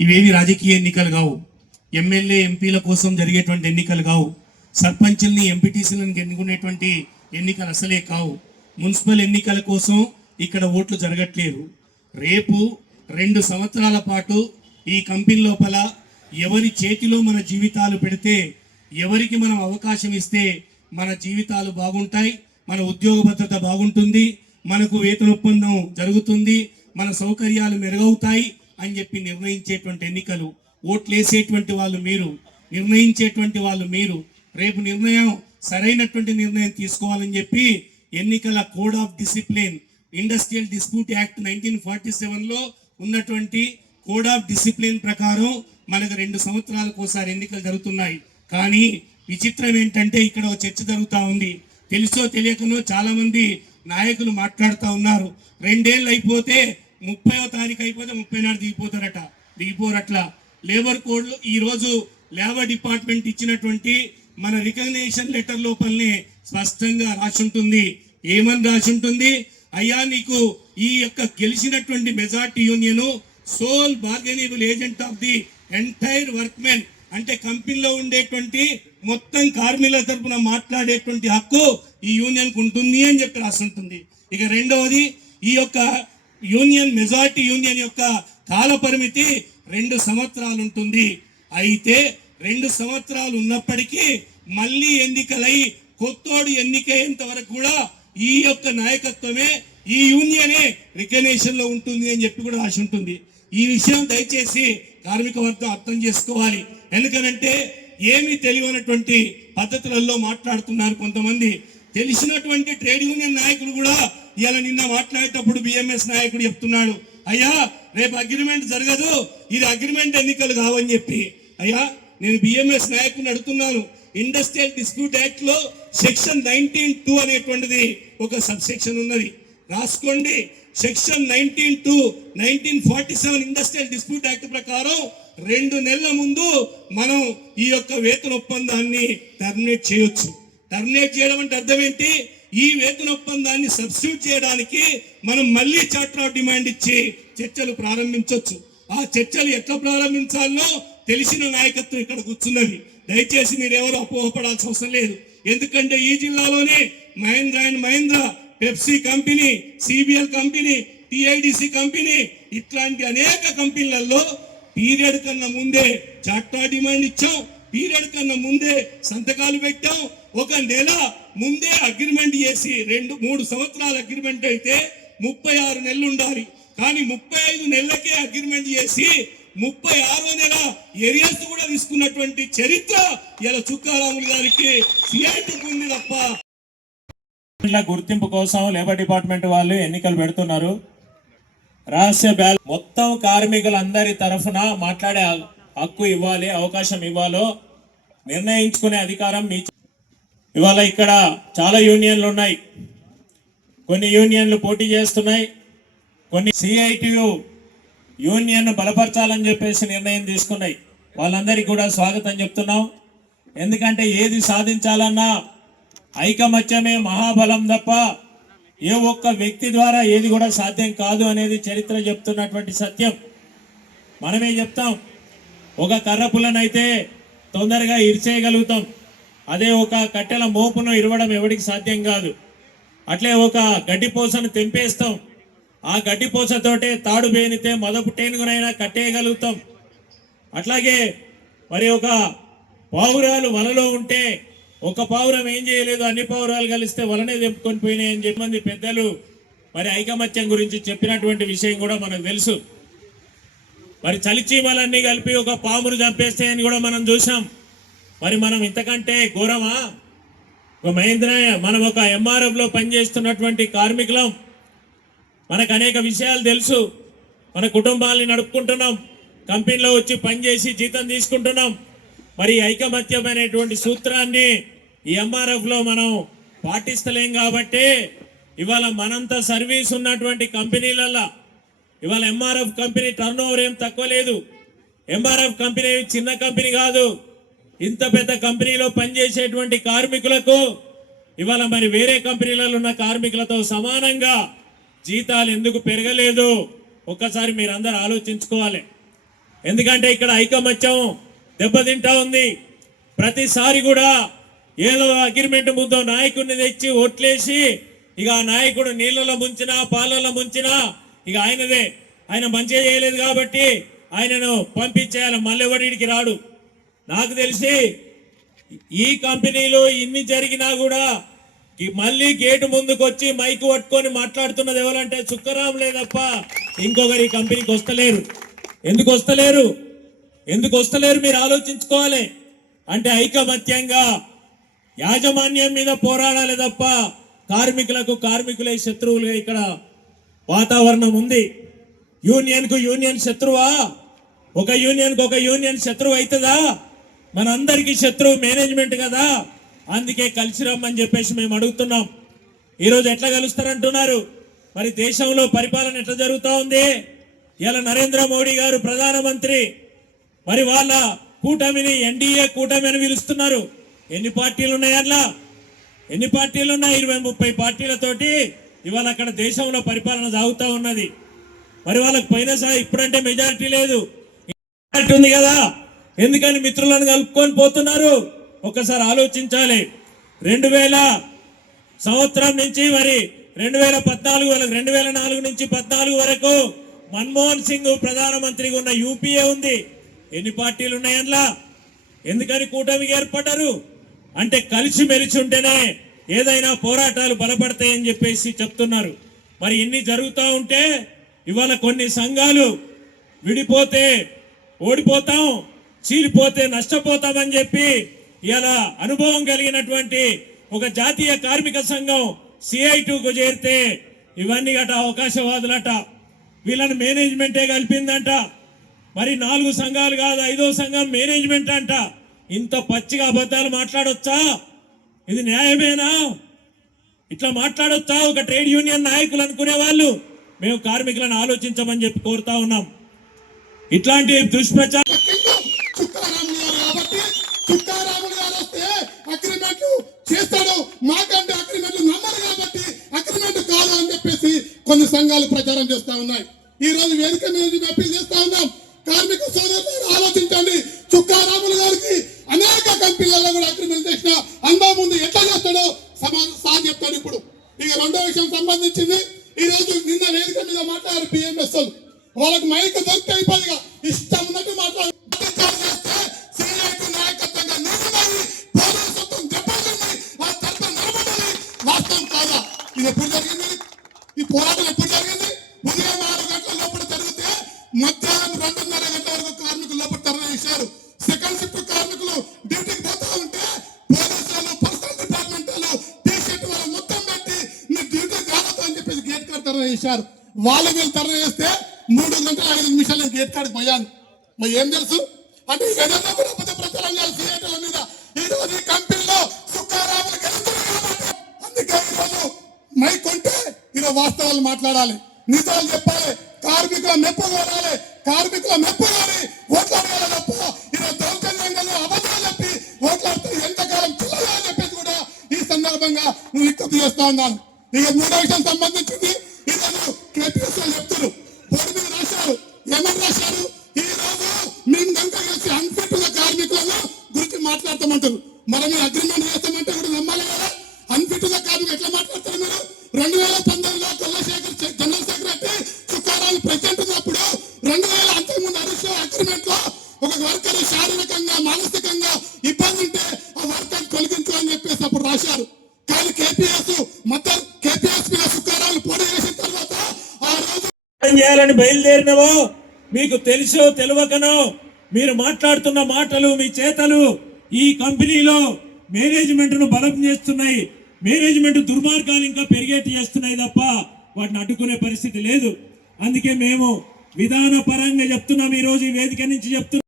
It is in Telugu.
ఇవేవి రాజకీయ ఎన్నికలు కావు. ఎమ్మెల్యే ఎంపీల కోసం జరిగేటువంటి ఎన్నికలు కావు. సర్పంచుల్ని ఎంపీటీసీలను ఎన్నుకునేటువంటి ఎన్నికలు అసలే కావు. మున్సిపల్ ఎన్నికల కోసం ఇక్కడ ఓట్లు జరగట్లేదు. రేపు రెండు సంవత్సరాల పాటు ఈ కంపెనీ లోపల ఎవరి చేతిలో మన జీవితాలు పెడితే ఎవరికి మనం అవకాశం ఇస్తే మన జీవితాలు బాగుంటాయి మన ఉద్యోగ భద్రత బాగుంటుంది మనకు వేతన ఒప్పందం జరుగుతుంది మన సౌకర్యాలు మెరుగవుతాయి అని చెప్పి నిర్ణయించేటువంటి ఎన్నికలు ఓట్లేసేటువంటి వాళ్ళు మీరు నిర్ణయించేటువంటి వాళ్ళు మీరు రేపు నిర్ణయం సరైనటువంటి నిర్ణయం తీసుకోవాలని చెప్పి ఎన్నికల code of discipline industrial dispute act nineteen forty సెవెన్లో ఉన్నటువంటి కోడ్ ఆఫ్ డిసిప్లిన్ ప్రకారం మనకు రెండు సంవత్సరాలకు ఒకసారి ఎన్నికలు జరుగుతున్నాయి. కానీ విచిత్రం ఏంటంటే ఇక్కడ ఒక చర్చ జరుగుతూ ఉంది. తెలుసో తెలియకనో చాలామంది నాయకులు మాట్లాడుతూ ఉన్నారు. రెండేళ్ళు అయిపోతే ముప్పైవ తారీఖు అయిపోతే ముప్పై నాడు దిగిపోతారట. దిగిపోరట్లా. లేబర్ కోడ్లు ఈరోజు లేబర్ డిపార్ట్మెంట్ ఇచ్చినటువంటి మన రికగ్నేషన్ లెటర్ లోపలనే స్పష్టంగా రాసి ఉంటుంది ఏమని రాసి ఉంటుంది అయ్యా నీకు ఈ యొక్క గెలిచినటువంటి majority union sole bargainable agent of the entire workmen అంటే కంపెనీలో ఉండేటువంటి మొత్తం కార్మికుల తరపున మాట్లాడేటువంటి హక్కు ఈ యూనియన్కు ఉంటుంది అని చెప్పి రాసి ఉంటుంది ఇక రెండవది ఈ యొక్క యూనియన్ మెజార్టీ యూనియన్ యొక్క కాల పరిమితి రెండు సంవత్సరాలు ఉంటుంది అయితే రెండు సంవత్సరాలు ఉన్నప్పటికీ మళ్ళీ ఎన్నికలై కొత్తోడు ఎన్నికయ్యేంత వరకు కూడా ఈ యొక్క నాయకత్వమే ఈ యూనియనే రికగ్నేషన్లో ఉంటుంది అని చెప్పి కూడా ఆశ ఉంటుంది ఈ విషయం దయచేసి కార్మిక వర్గం అర్థం చేసుకోవాలి. ఎందుకనంటే ఏమి తెలియనటువంటి పద్ధతులలో మాట్లాడుతున్నారు కొంతమంది. తెలిసినటువంటి ట్రేడ్ యూనియన్ నాయకులు కూడా ఇలా నిన్న మాట్లాడేటప్పుడు బిఎంఎస్ నాయకుడు చెప్తున్నాడు అయ్యా రేపు అగ్రిమెంట్ జరగదు ఇది అగ్రిమెంట్ ఎన్నికలు కావని చెప్పి. అయ్యా నేను బిఎంఎస్ నాయకుడిని అడుగుతున్నాను ఇండస్ట్రియల్ డిస్ప్యూట్ యాక్ట్లో సెక్షన్ నైన్టీన్ టూ అనేటువంటిది ఒక సబ్ సెక్షన్ ఉన్నది. రాసుకోండి section nineteen two nineteen forty seven industrial dispute act ప్రకారం రెండు నెలల ముందు మనం ఈ యొక్క వేతన ఒప్పందాన్ని టర్మినేట్ చేయొచ్చు. టర్మినేట్ చేయడం అంటే అర్థం ఏంటి? ఈ వేతన ఒప్పందాన్ని సబ్స్టిట్యూట్ చేయడానికి మనం మళ్ళీ చార్టర్ ఆఫ్ డిమాండ్ ఇచ్చి చర్చలు ప్రారంభించవచ్చు ఆ చర్చలు ఎట్లా ప్రారంభించాలనో తెలిసిన నాయకత్వం ఇక్కడ కూర్చున్నది. దయచేసి మీరు అపోహపడాల్సిన అవసరం లేదు. ఎందుకంటే ఈ జిల్లాలోనే Mahindra and Mahindra Pepsi company CBL company TIDC company ఇట్లాంటి అనేక కంపెనీలలో పీరియడ్ కన్నా ముందే చార్టా డిమాండ్ ఇచ్చాం. పీరియడ్ కన్నా ముందే సంతకాలు పెట్టాం. ఒక నెల ముందే అగ్రిమెంట్ చేసి రెండు మూడు సంవత్సరాల అగ్రిమెంట్ అయితే ముప్పై ఆరు నెలలు ఉండాలి. కానీ ముప్పై ఐదు నెలలకే అగ్రిమెంట్ చేసి ముప్పై ఆరో నెల ఏరియాస్ కూడా తీసుకున్నటువంటి చరిత్ర ఇలా చుక్కారాములు గారికి సిఐటికి ఉంది తప్ప. గుర్తింపు కోసం లేబర్ డిపార్ట్మెంట్ వాళ్ళు ఎన్నికలు పెడుతున్నారు. రహస్య బ్యాల్ మొత్తం కార్మికులందరి తరఫున మాట్లాడే హక్కు ఇవ్వాలి అవకాశం ఇవ్వాలో నిర్ణయించుకునే అధికారం మీ ఇవాళ ఇక్కడ చాలా యూనియన్లు ఉన్నాయి. కొన్ని యూనియన్లు పోటీ చేస్తున్నాయి. కొన్ని సిఐటియు యూనియన్ను బలపరచాలని చెప్పేసి నిర్ణయం తీసుకున్నాయి. వాళ్ళందరికీ కూడా స్వాగతం చెప్తున్నాం. ఎందుకంటే ఏది సాధించాలన్నా ఐకమత్యమే మహాబలం తప్ప ఏ ఒక్క వ్యక్తి ద్వారా ఏది కూడా సాధ్యం కాదు అనేది చరిత్ర చెప్తున్నటువంటి సత్యం. మనమే చెప్తాం. ఒక కర్రపులనైతే తొందరగా ఇరిచేయగలుగుతాం అదే ఒక కట్టెల మోపును ఇరవడం ఎవరికి సాధ్యం కాదు. అట్లే ఒక గడ్డిపోసను తెంపేస్తాం. ఆ గడ్డిపోసతోటే తాడు పేనితే మొదపు టేనుగునైనా కట్టేయగలుగుతాం. అట్లాగే మరి ఒక పావురాలు వలలో ఉంటే ఒక పావురం ఏం చేయలేదు అన్ని పావురాలు కలిస్తే వలనే తెంపుకొని పోయినాయి అని చెప్పి మంది పెద్దలు మరి ఐకమత్యం గురించి చెప్పినటువంటి విషయం కూడా మనకు తెలుసు. మరి చలిచీమలన్నీ కలిపి ఒక పామును చంపేస్తాయని కూడా మనం చూసాం మరి మనం ఇంతకంటే ఘోరమా? ఒక మహేంద్ర మనం ఒక ఎంఆర్ఎఫ్లో పనిచేస్తున్నటువంటి కార్మికులం. మనకు అనేక విషయాలు తెలుసు. మన కుటుంబాలని నడుపుకుంటున్నాం. కంపెనీలో వచ్చి పనిచేసి జీతం తీసుకుంటున్నాం. మరి ఐకమత్యమైనటువంటి సూత్రాన్ని ఈ ఎంఆర్ఎఫ్లో మనం పాటిస్తలేం కాబట్టి ఇవాళ మనంత సర్వీస్ ఉన్నటువంటి కంపెనీలల్లో ఇవాళ ఎంఆర్ఎఫ్ కంపెనీ టర్న్ ఓవర్ ఏం తక్కువ లేదు. ఎంఆర్ఎఫ్ కంపెనీ చిన్న కంపెనీ కాదు. ఇంత పెద్ద కంపెనీలో పనిచేసేటువంటి కార్మికులకు ఇవాళ మరి వేరే కంపెనీలలో ఉన్న కార్మికులతో సమానంగా జీతాలు ఎందుకు పెరగలేదు? ఒక్కసారి మీరందరూ ఆలోచించుకోవాలి. ఎందుకంటే ఇక్కడ ఐకమత్యం దెబ్బతింటా ఉంది. ప్రతిసారి కూడా ఏదో అగ్రిమెంట్ ముద్దో నాయకుడిని తెచ్చి ఒట్లేసి ఇక ఆ నాయకుడు నీళ్ళలో ముంచినా పాలల్లో ముంచినా ఇక ఆయనదే. ఆయన మంచిగా చేయలేదు కాబట్టి ఆయనను పంపించేయాలి. మళ్ళీ ఎవడికి రాడు? నాకు తెలిసి ఈ కంపెనీలో ఇన్ని జరిగినా కూడా ఈ మళ్ళీ గేటు ముందుకు వచ్చి మైక్ పట్టుకొని మాట్లాడుతున్నది ఎవరంటే చుక్కరాములే లేదప్ప. ఇంకొకరి ఈ కంపెనీకి వస్తలేరు. ఎందుకు వస్తలేరు? ఎందుకు వస్తలేరు మీరు ఆలోచించుకోవాలి. అంటే ఐకమత్యంగా యాజమాన్యం మీద పోరాడాలి తప్ప కార్మికులకు కార్మికులే శత్రువులుగా ఇక్కడ వాతావరణం ఉంది. యూనియన్కు యూనియన్ శత్రువా? ఒక యూనియన్కు ఒక యూనియన్ శత్రువు అవుతుందా? మనందరికీ శత్రువు మేనేజ్మెంట్ కదా. అందుకే కలిసి రమ్మని చెప్పేసి మేము అడుగుతున్నాం. ఈరోజు ఎట్లా కలుస్తారంటున్నారు మరి దేశంలో పరిపాలన ఎట్లా జరుగుతూ ఉంది? ఇలా నరేంద్ర మోడీ గారు ప్రధానమంత్రి. మరి వాళ్ళ కూటమిని ఎన్డీఏ కూటమి అని పిలుస్తున్నారు. ఎన్ని పార్టీలు ఉన్నాయి అట్లా? ఎన్ని పార్టీలు ఉన్నాయి? ఇరవై ముప్పై పార్టీలతోటి ఇవాళ అక్కడ దేశంలో పరిపాలన సాగుతూ ఉన్నది. మరి వాళ్ళకి పోయినసారి ఇప్పుడంటే మెజారిటీ లేదు. మెజారిటీ ఉంది కదా. ఎందుకని మిత్రులను కలుపుకొని పోతున్నారు? ఒకసారి ఆలోచించాలి. రెండు వేల సంవత్సరం నుంచి మరి రెండు వేల పద్నాలుగు వరకు రెండు వేల నాలుగు నుంచి పద్నాలుగు వరకు మన్మోహన్ సింగ్ ప్రధానమంత్రిగా ఉన్న యూపీఏ ఉంది. ఎన్ని పార్టీలు ఉన్నాయి అందులో? ఎందుకని కూటమికి ఏర్పడ్డారు? అంటే కలిసి మెలిసి ఉంటేనే ఏదైనా పోరాటాలు బలపడతాయని చెప్పేసి చెప్తున్నారు. మరి ఇన్ని జరుగుతూ ఉంటే ఇవాళ కొన్ని సంఘాలు విడిపోతే ఓడిపోతాం. చీలిపోతే నష్టపోతామని చెప్పి ఇలా అనుభవం కలిగినటువంటి ఒక జాతీయ కార్మిక సంఘం సిఐ టూకు చేరితే ఇవన్నీ గట అవకాశవాదులట. వీళ్ళని మేనేజ్మెంటే కలిపిందంట. మరి నాలుగు సంఘాలు కాదు ఐదో సంఘం మేనేజ్మెంట్ అంట. ఇంత పచ్చిగా అబద్ధాలు మాట్లాడొచ్చా? ఇది న్యాయమేనా? ఇట్లా మాట్లాడొచ్చా? ఒక ట్రేడ్ యూనియన్ నాయకులు అనుకునే వాళ్ళు మేము కార్మికులను ఆలోచించమని చెప్పి కోరుతా ఉన్నాం. ఇట్లాంటి దుష్ప్రచారం కాబట్టి గారు వస్తే అగ్రిమెంట్ చేస్తాడు. మాకంటే అగ్రిమెంట్ నమ్మరు కాబట్టి అగ్రిమెంట్ కాదు అని చెప్పేసి కొన్ని సంఘాలు ప్రచారం చేస్తా ఉన్నాయి. ఈ రోజు వేదిక మీద అప్పీల్ చేస్తా ఉన్నాం. కార్మిక సోదరులు ఆలోచించండి. చుక్కారాములు గారికి అనేక కంపెనీలలో కూడా అగ్రిమెంట్ చేసిన అందా ముందు ఎట్లా చేస్తాడో సమాధానం సార్ చెప్తాడు ఇప్పుడు. ఇక రెండో విషయం సంబంధించింది. ఈ రోజు నిన్న వేదిక మీద మాట్లాడారు పిఎంఎస్ వాళ్ళకి మైక్ దొరికి చేశారు. వాళ్ళు వీళ్ళు తరలి చేస్తే మూడు గంటల ఐదు నిమిషాలు నేను గేట్ కాడికి పోయాను. మరి ఏం తెలుసు? అంటే ఏదన్నా కూడా పెద్ద ప్రచారం చేయాలి థియేటర్ల మీద. ఈ రోజు ఈ కంపెనీలో సుఖారాములు అందుకే ఈరోజు మైక్ కొంటే ఈరోజు వాస్తవాలు మాట్లాడాలి. నిజాలు చెప్పాలి. కార్మికుల మెప్పు కోరాలి. కార్మికుల మెప్పు కోరి ఓట్లాడాలి తప్ప ఈరోజు దౌర్జన్యంగా అబద్ధాలు చెప్పి ఓట్లాడితే ఎంతకాలం చిల్లగా చెప్పేసి కూడా ఈ సందర్భంగా నువ్వు విజ్ఞప్తి చేస్తా ఉన్నాను. ఇక మూడో విషయం సంబంధించింది. ఈరోజు కేపీఎస్ చెప్తారు బోర్డు మీద రాశారు ఏమని రాశారు. ఈ రోజు మేము కనుక కలిసి అన్ఫిట్ ఉన్న కార్మికులను గురించి మాట్లాడతామంటారు. మరి మీరు అగ్రిమెంట్ చేస్తామంటే కూడా నమ్మాలి కదా. అన్ఫిట్ ఉన్న కార్మికులు ఎట్లా మాట్లాడతారు మీరు? రెండు వేల బయలుదేరినవో మీకు తెలుసో తెలియకనో మీరు మాట్లాడుతున్న మాటలు మీ చేతలు ఈ కంపెనీలో మేనేజ్మెంట్ను బలం చేస్తున్నాయి. మేనేజ్మెంట్ దుర్మార్గాలు ఇంకా పెరిగేటి చేస్తున్నాయి తప్ప వాటిని అడ్డుకునే పరిస్థితి లేదు. అందుకే మేము విధాన పరంగా చెప్తున్నాం. ఈ రోజు ఈ వేదిక నుంచి చెప్తున్నాం.